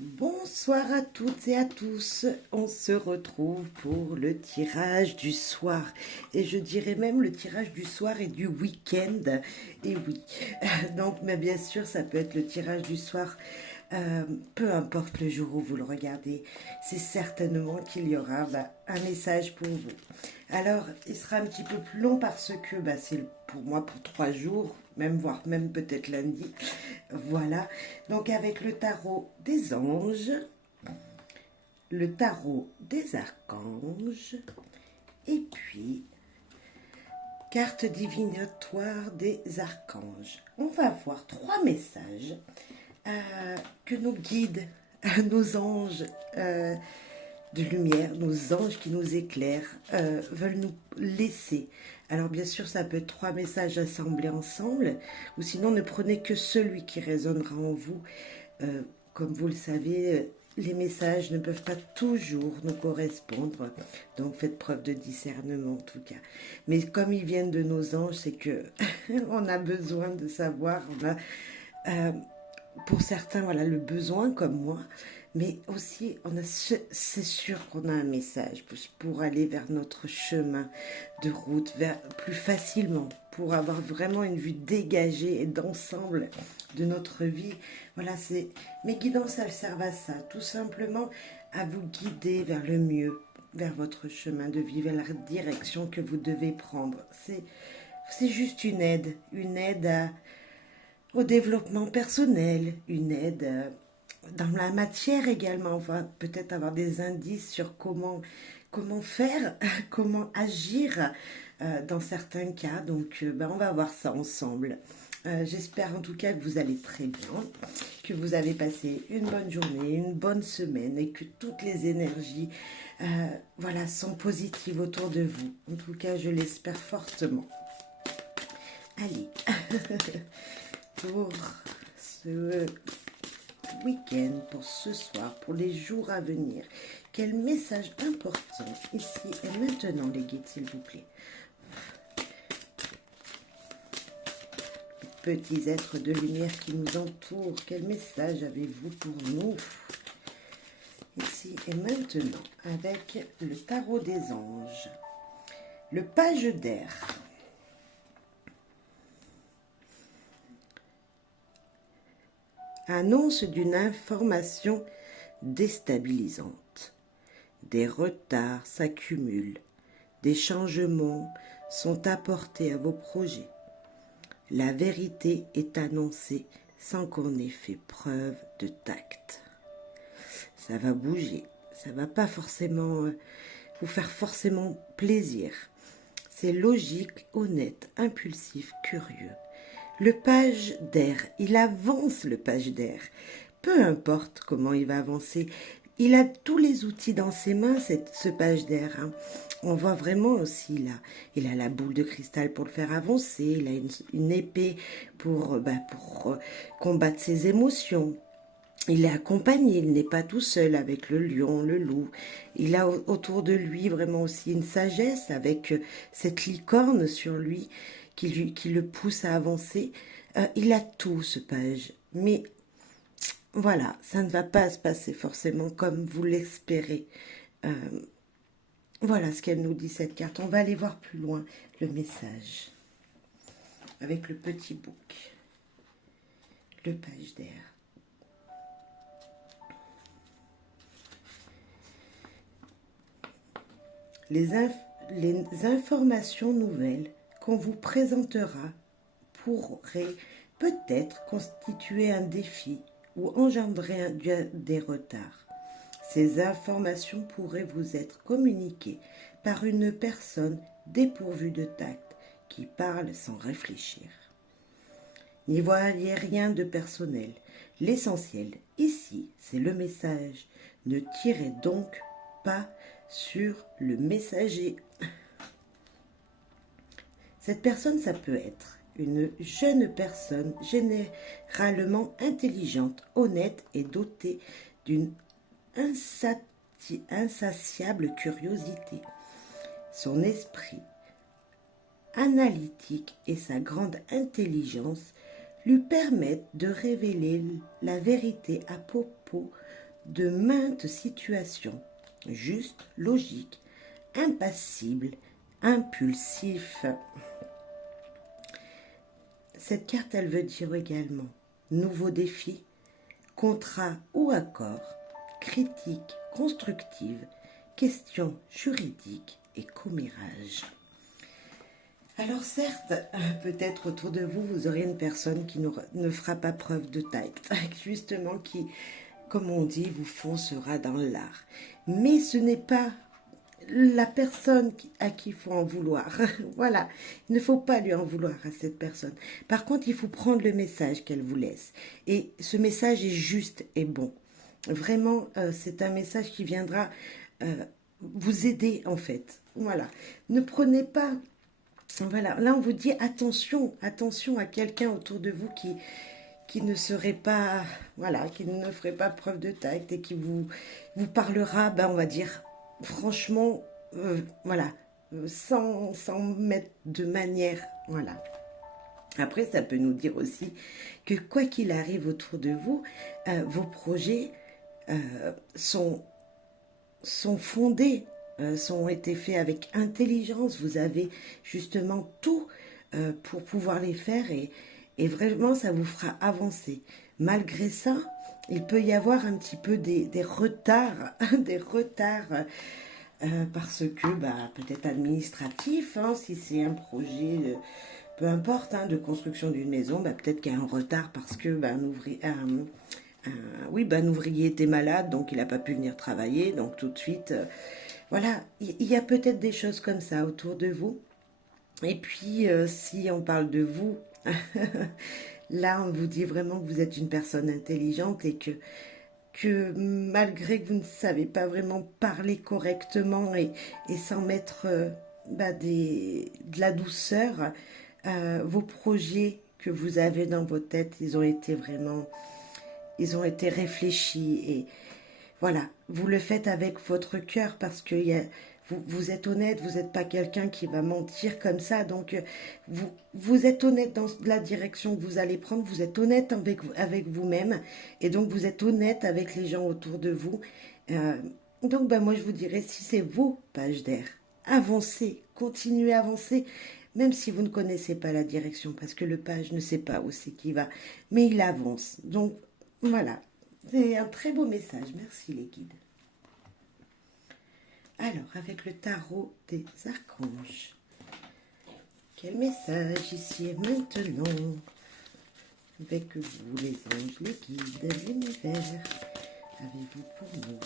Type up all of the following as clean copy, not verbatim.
Bonsoir à toutes et à tous. On se retrouve pour le tirage du soir. Et je dirais même le tirage du soir et du week-end. Et oui, donc mais bien sûr, ça peut être le tirage du soir. Peu importe le jour où vous le regardez, c'est certainement qu'il y aura un message pour vous. Alors, il sera un petit peu plus long parce que c'est pour moi pour 3 jours, même voire même peut-être lundi. Voilà. Donc avec le tarot des anges, le tarot des archanges, et puis carte divinatoire des archanges. On va voir 3 messages que nos guides, nos anges de lumière, nos anges qui nous éclairent, veulent nous laisser. Alors bien sûr, ça peut être 3 messages assemblés ensemble, ou sinon ne prenez que celui qui résonnera en vous. Euh, Comme vous le savez, les messages ne peuvent pas toujours nous correspondre, donc faites preuve de discernement en tout cas. Mais comme ils viennent de nos anges, c'est que on a besoin de savoir, on a pour certains, voilà, le besoin comme moi, mais aussi, c'est sûr qu'on a un message pour aller vers notre chemin de route, plus facilement, pour avoir vraiment une vue dégagée et d'ensemble de notre vie. Voilà, mes guidances, elles servent à ça, tout simplement à vous guider vers le mieux, vers votre chemin de vie, vers la direction que vous devez prendre. C'est juste une aide au développement personnel, une aide dans la matière également. On va peut-être avoir des indices sur comment faire, comment agir dans certains cas. Donc, on va voir ça ensemble. J'espère en tout cas que vous allez très bien, que vous avez passé une bonne journée, une bonne semaine et que toutes les énergies voilà, sont positives autour de vous. En tout cas, je l'espère fortement. Allez, pour ce week-end, pour ce soir, pour les jours à venir. Quel message important ici et maintenant, les guides, s'il vous plaît. Petits êtres de lumière qui nous entourent, quel message avez-vous pour nous ici et maintenant, avec le tarot des anges. Le page d'air. Annonce d'une information déstabilisante. Des retards s'accumulent, des changements sont apportés à vos projets. La vérité est annoncée sans qu'on ait fait preuve de tact. Ça va bouger, ça va pas forcément vous faire forcément plaisir. C'est logique, honnête, impulsif, curieux. Le page d'air, il avance le page d'air. Peu importe comment il va avancer, il a tous les outils dans ses mains, ce page d'air. Hein. On voit vraiment aussi là, il a la boule de cristal pour le faire avancer, il a une épée pour combattre ses émotions. Il est accompagné, il n'est pas tout seul avec le lion, le loup. Il a autour de lui vraiment aussi une sagesse avec cette licorne sur lui qui le pousse à avancer. Il a tout ce page, mais voilà, ça ne va pas se passer forcément comme vous l'espérez. Euh, voilà ce qu'elle nous dit cette carte. On va aller voir plus loin le message avec le petit bouc, le page d'air. Les informations nouvelles qu'on vous présentera pourraient peut-être constituer un défi ou engendrer des retards. Ces informations pourraient vous être communiquées par une personne dépourvue de tact qui parle sans réfléchir. N'y voyez rien de personnel. L'essentiel ici, c'est le message. Ne tirez donc pas sur le messager. Cette personne, ça peut être une jeune personne généralement intelligente, honnête et dotée d'une insatiable curiosité. Son esprit analytique et sa grande intelligence lui permettent de révéler la vérité à propos de maintes situations, juste, logique, impassible, impulsif. Cette carte, elle veut dire également nouveau défi, contrat ou accord, critique constructive, question juridique et commérage. Alors certes, peut-être autour de vous, vous aurez une personne qui ne fera pas preuve de tact, justement qui, comme on dit, vous foncera dans l'art. Mais ce n'est pas la personne à qui il faut en vouloir. Voilà, il ne faut pas lui en vouloir à cette personne. Par contre, il faut prendre le message qu'elle vous laisse. Et ce message est juste et bon. Vraiment, c'est un message qui viendra vous aider en fait. Voilà, ne prenez pas... Voilà, là on vous dit attention, attention à quelqu'un autour de vous qui ne serait pas, voilà, qui ne ferait pas preuve de tact et qui vous parlera, ben on va dire, franchement, voilà, sans mettre de manière, voilà. Après, ça peut nous dire aussi que quoi qu'il arrive autour de vous, vos projets sont fondés, ont été faits avec intelligence. Vous avez justement tout pour pouvoir les faire et vraiment ça vous fera avancer. Malgré ça, il peut y avoir un petit peu des retards, des retards parce que peut-être administratif, hein, si c'est un projet, peu importe, hein, de construction d'une maison, peut-être qu'il y a un retard parce que un ouvrier était malade, donc il n'a pas pu venir travailler, donc tout de suite, voilà, il y a peut-être des choses comme ça autour de vous. Et puis, si on parle de vous, là, on vous dit vraiment que vous êtes une personne intelligente et que malgré que vous ne savez pas vraiment parler correctement et sans mettre de la douceur, vos projets que vous avez dans vos têtes, ils ont été réfléchis et voilà, vous le faites avec votre cœur parce que vous êtes honnête, vous n'êtes pas quelqu'un qui va mentir comme ça, donc vous êtes honnête dans la direction que vous allez prendre, vous êtes honnête avec vous-même et donc vous êtes honnête avec les gens autour de vous. Donc moi je vous dirais, si c'est vos pages d'air, avancez, continuez à avancer, même si vous ne connaissez pas la direction, parce que le page ne sait pas où c'est qu'il va, mais il avance. Donc voilà, c'est un très beau message. Merci les guides. Alors, avec le tarot des archanges, quel message ici et maintenant avec vous, les anges, les guides, l'univers, avez-vous pour nous?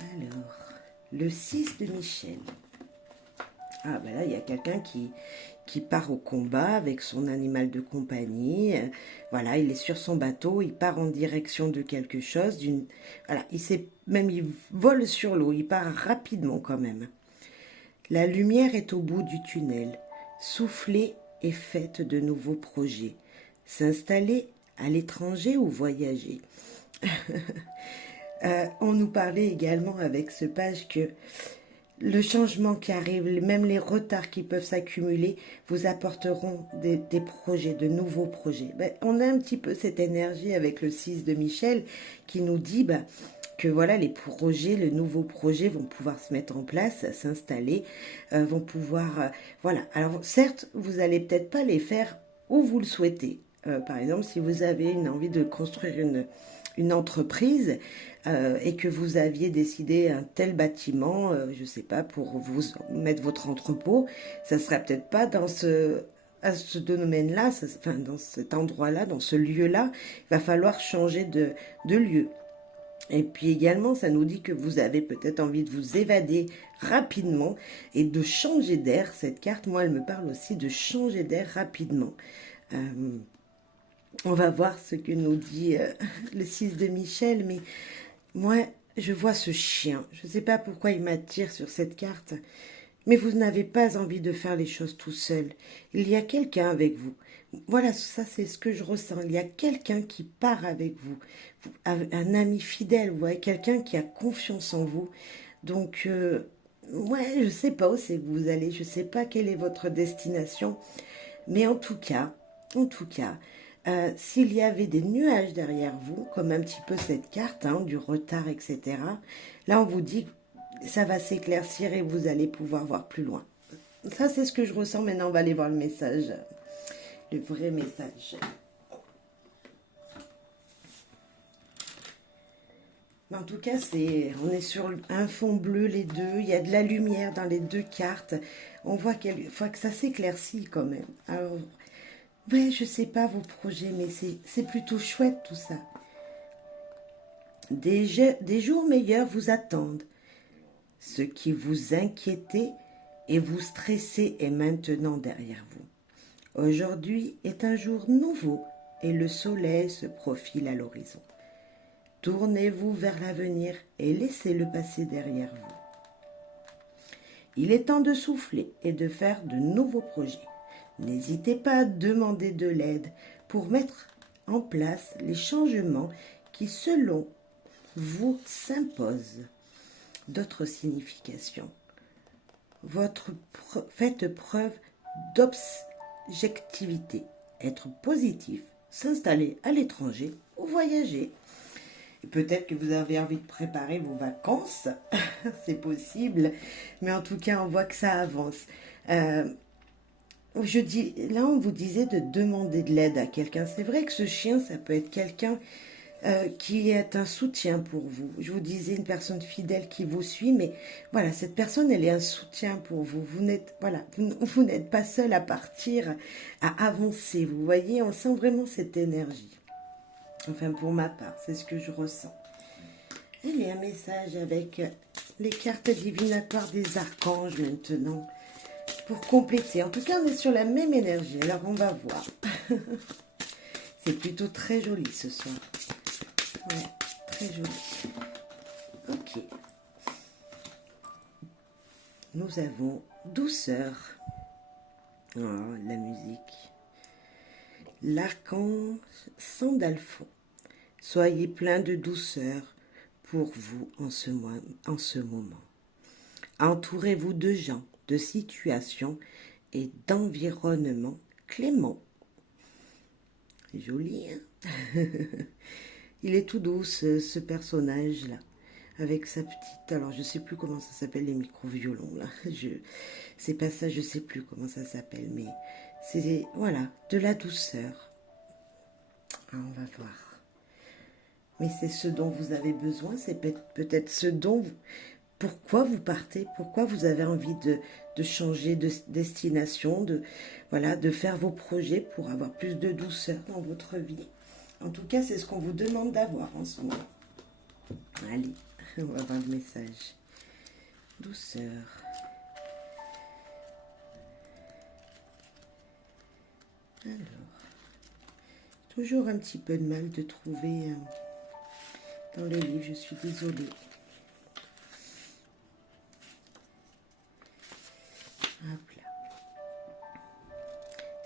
Alors, le 6 de Michel. Ah ben là, il y a quelqu'un qui part au combat avec son animal de compagnie. Voilà, il est sur son bateau, il part en direction de quelque chose. Voilà, il vole sur l'eau, il part rapidement quand même. La lumière est au bout du tunnel. Soufflez et faites de nouveaux projets. S'installer à l'étranger ou voyager. On nous parlait également avec ce page que le changement qui arrive, même les retards qui peuvent s'accumuler, vous apporteront des projets, de nouveaux projets. On a un petit peu cette énergie avec le 6 de Michel qui nous dit que voilà, les projets, les nouveaux projets vont pouvoir se mettre en place, s'installer, vont pouvoir... voilà. Alors certes, vous n'allez peut-être pas les faire où vous le souhaitez. Par exemple, si vous avez une envie de construire une entreprise et que vous aviez décidé un tel bâtiment, je ne sais pas, pour vous mettre votre entrepôt, ça ne serait peut-être pas dans ce domaine-là, enfin dans cet endroit-là, dans ce lieu-là, il va falloir changer de lieu. Et puis également, ça nous dit que vous avez peut-être envie de vous évader rapidement et de changer d'air. Cette carte, moi, elle me parle aussi de changer d'air rapidement. On va voir ce que nous dit le 6 de Michel, mais moi, je vois ce chien. Je ne sais pas pourquoi il m'attire sur cette carte, mais vous n'avez pas envie de faire les choses tout seul. Il y a quelqu'un avec vous. Voilà, ça c'est ce que je ressens. Il y a quelqu'un qui part avec vous. Un ami fidèle, vous voyez, quelqu'un qui a confiance en vous. Donc, ouais, je ne sais pas où c'est que vous allez, je ne sais pas quelle est votre destination, mais en tout cas, S'il y avait des nuages derrière vous, comme un petit peu cette carte, hein, du retard, etc., là, on vous dit que ça va s'éclaircir et vous allez pouvoir voir plus loin. Ça, c'est ce que je ressens. Maintenant, on va aller voir le message, le vrai message. Mais en tout cas, on est sur un fond bleu, les deux. Il y a de la lumière dans les deux cartes. On voit que ça s'éclaircit quand même. Alors, ouais, je sais pas vos projets, mais c'est plutôt chouette tout ça. Des jours meilleurs vous attendent. Ce qui vous inquiétait et vous stressait est maintenant derrière vous. Aujourd'hui est un jour nouveau et le soleil se profile à l'horizon. Tournez-vous vers l'avenir et laissez-le passer derrière vous. Il est temps de souffler et de faire de nouveaux projets. N'hésitez pas à demander de l'aide pour mettre en place les changements qui, selon vous, s'imposent. D'autres significations. Faites preuve d'objectivité, être positif, s'installer à l'étranger ou voyager. Peut-être que vous avez envie de préparer vos vacances, c'est possible, mais en tout cas, on voit que ça avance. Là, on vous disait de demander de l'aide à quelqu'un. C'est vrai que ce chien, ça peut être quelqu'un qui est un soutien pour vous. Je vous disais une personne fidèle qui vous suit, mais voilà, cette personne, elle est un soutien pour vous. Vous n'êtes pas seul à partir, à avancer. Vous voyez, on sent vraiment cette énergie. Enfin, pour ma part, c'est ce que je ressens. Il y a un message avec les cartes divinatoires des archanges maintenant, pour compléter. En tout cas, on est sur la même énergie, alors on va voir. C'est plutôt très joli ce soir. Ouais, très joli. Ok. Nous avons douceur. Oh, la musique. L'archange Sandalphon. Soyez plein de douceur pour vous en ce moment. Entourez-vous de gens, de situations et d'environnements cléments. C'est joli, hein? Il est tout doux, ce personnage-là, avec sa petite... Alors, je ne sais plus comment ça s'appelle, les micro-violons, là. C'est pas ça, je ne sais plus comment ça s'appelle, mais c'est, voilà, de la douceur. Ah, on va voir. Mais c'est ce dont vous avez besoin, c'est peut-être ce dont... Pourquoi vous partez? Pourquoi vous avez envie de changer de destination, de faire vos projets pour avoir plus de douceur dans votre vie? En tout cas, c'est ce qu'on vous demande d'avoir en ce moment. Allez, on va voir le message. Douceur. Alors, toujours un petit peu de mal de trouver dans le livre, je suis désolée. Hop là.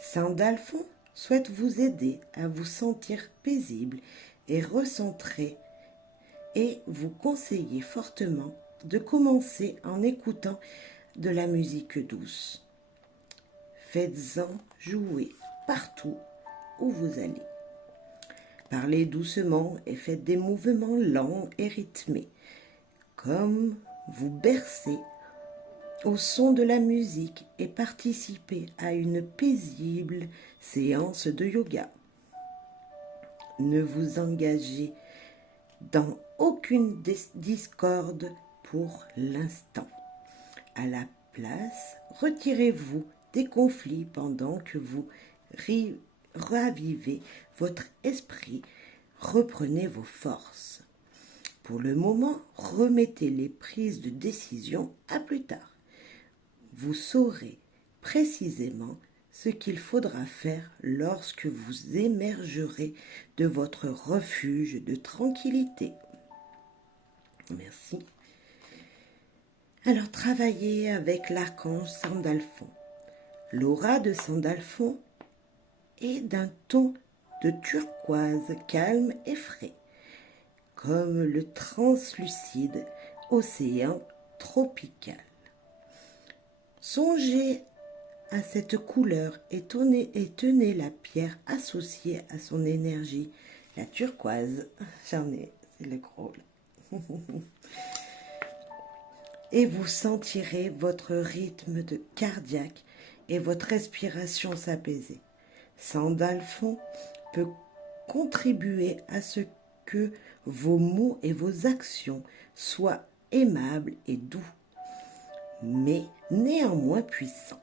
Sandalphon souhaite vous aider à vous sentir paisible et recentré et vous conseiller fortement de commencer en écoutant de la musique douce. Faites-en jouer partout où vous allez. Parlez doucement et faites des mouvements lents et rythmés, comme vous bercez au son de la musique et participez à une paisible séance de yoga. Ne vous engagez dans aucune discorde pour l'instant. À la place, retirez-vous des conflits pendant que vous ravivez votre esprit, reprenez vos forces. Pour le moment, remettez les prises de décision à plus tard. Vous saurez précisément ce qu'il faudra faire lorsque vous émergerez de votre refuge de tranquillité. Merci. Alors, travaillez avec l'archange Sandalphon. L'aura de Sandalphon est d'un ton de turquoise calme et frais, comme le translucide océan tropical. Songez à cette couleur et tenez la pierre associée à son énergie, la turquoise. J'en ai, c'est le gros. Et vous sentirez votre rythme cardiaque et votre respiration s'apaiser. Sandalphon peut contribuer à ce que vos mots et vos actions soient aimables et doux, mais néanmoins puissants.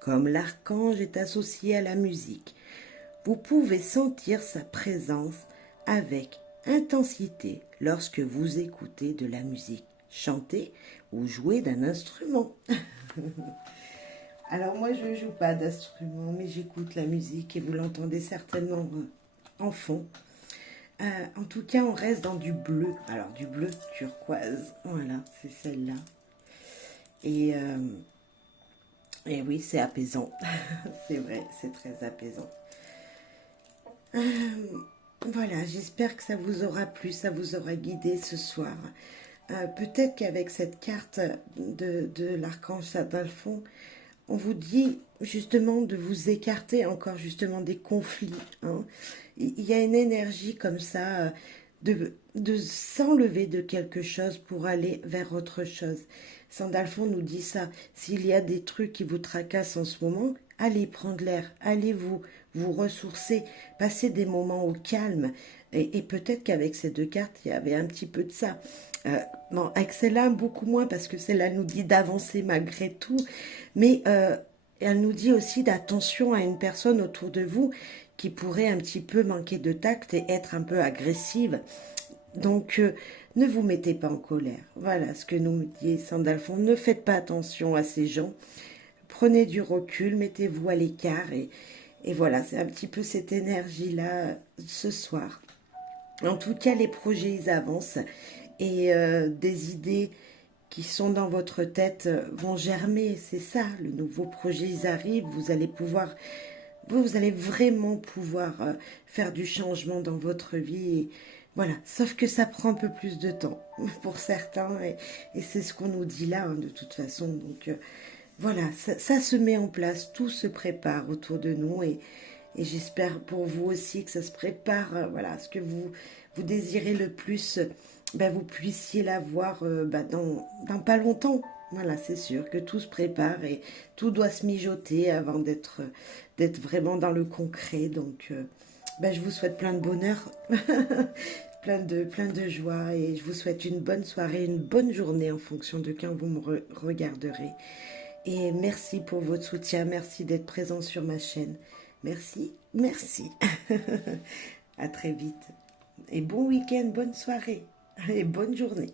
Comme l'archange est associé à la musique, vous pouvez sentir sa présence avec intensité lorsque vous écoutez de la musique, chanter ou jouer d'un instrument. Alors moi je ne joue pas d'instrument, mais j'écoute la musique et vous l'entendez certainement en fond. En tout cas, on reste dans du bleu. Alors du bleu turquoise, voilà, c'est celle-là. Et oui, c'est apaisant. C'est vrai, c'est très apaisant. Voilà, j'espère que ça vous aura plu, ça vous aura guidé ce soir. Peut-être qu'avec cette carte de l'archange Sandalphon, on vous dit justement de vous écarter encore justement des conflits. Hein. Il y a une énergie comme ça de s'enlever de quelque chose pour aller vers autre chose. Sandalphon nous dit ça. S'il y a des trucs qui vous tracassent en ce moment, allez prendre l'air, allez vous ressourcer, passer des moments au calme. Et peut-être qu'avec ces deux cartes, il y avait un petit peu de ça. Bon, avec celle-là, beaucoup moins, parce que celle-là nous dit d'avancer malgré tout. Mais elle nous dit aussi d'attention à une personne autour de vous qui pourrait un petit peu manquer de tact et être un peu agressive. Donc, ne vous mettez pas en colère. Voilà ce que nous dit Sandalphon. Ne faites pas attention à ces gens. Prenez du recul, mettez-vous à l'écart. Et voilà, c'est un petit peu cette énergie-là ce soir. En tout cas, les projets, ils avancent. Et des idées qui sont dans votre tête vont germer. C'est ça, le nouveau projet, ils arrivent. Vous allez vraiment pouvoir faire du changement dans votre vie. Et voilà, sauf que ça prend un peu plus de temps pour certains. Et c'est ce qu'on nous dit là, hein, de toute façon. Donc voilà, ça se met en place, tout se prépare autour de nous. Et j'espère pour vous aussi que ça se prépare, voilà, ce que vous désirez le plus, ben, vous puissiez l'avoir dans pas longtemps. Voilà, c'est sûr que tout se prépare et tout doit se mijoter avant d'être vraiment dans le concret. Donc, ben, je vous souhaite plein de bonheur, plein de joie et je vous souhaite une bonne soirée, une bonne journée en fonction de quand vous me regarderez. Et merci pour votre soutien, merci d'être présent sur ma chaîne. Merci, merci. À très vite. Et bon week-end, bonne soirée et bonne journée.